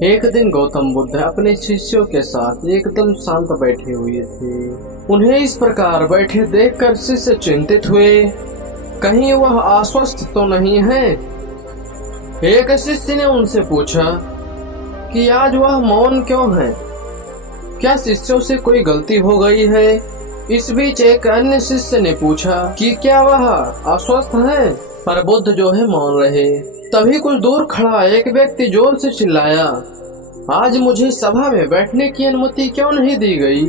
एक दिन गौतम बुद्ध अपने शिष्यों के साथ एकदम शांत बैठे हुए थे। उन्हें इस प्रकार बैठे देखकर शिष्य चिंतित हुए, कहीं वह अस्वस्थ तो नहीं है। एक शिष्य ने उनसे पूछा कि आज वह मौन क्यों है, क्या शिष्यों से कोई गलती हो गई है। इस बीच एक अन्य शिष्य ने पूछा कि क्या वह अस्वस्थ है, पर बुद्ध जो है मौन रहे। तभी कुछ दूर खड़ा एक व्यक्ति जोर से चिल्लाया, आज मुझे सभा में बैठने की अनुमति क्यों नहीं दी गई।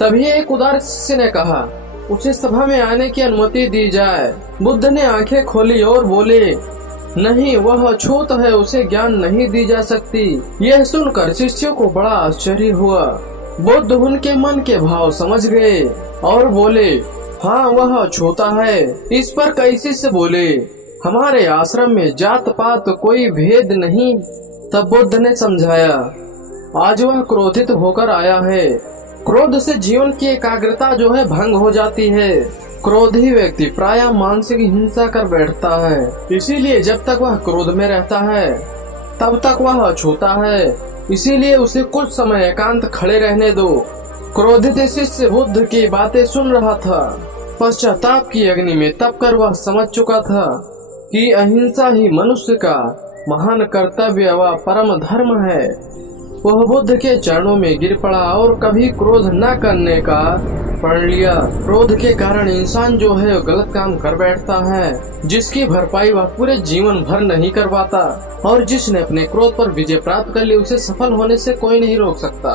तभी एक उदार शिष्य ने कहा, उसे सभा में आने की अनुमति दी जाए। बुद्ध ने आंखें खोली और बोले, नहीं, वह अछूत है, उसे ज्ञान नहीं दी जा सकती। यह सुनकर शिष्यों को बड़ा आश्चर्य हुआ। बुद्ध उनके मन के भाव समझ गए और बोले, हाँ, वह अछूता है। इस पर कई शिष्य बोले, हमारे आश्रम में जात पात कोई भेद नहीं। तब बुद्ध ने समझाया, आज वह क्रोधित होकर आया है। क्रोध से जीवन की एकाग्रता जो है भंग हो जाती है। क्रोधी व्यक्ति प्रायः मानसिक हिंसा कर बैठता है, इसीलिए जब तक वह क्रोध में रहता है तब तक वह अछूता है। इसीलिए उसे कुछ समय एकांत खड़े रहने दो। क्रोधित शिष्य बुद्ध की बातें सुन रहा था। पश्चाताप की अग्नि में तप कर वह समझ चुका था कि अहिंसा ही मनुष्य का महान कर्तव्य व परम धर्म है। वह बुद्ध के चरणों में गिर पड़ा और कभी क्रोध न करने का प्रण लिया। क्रोध के कारण इंसान जो है गलत काम कर बैठता है, जिसकी भरपाई वह पूरे जीवन भर नहीं कर पाता। और जिसने अपने क्रोध पर विजय प्राप्त कर ली, उसे सफल होने से कोई नहीं रोक सकता।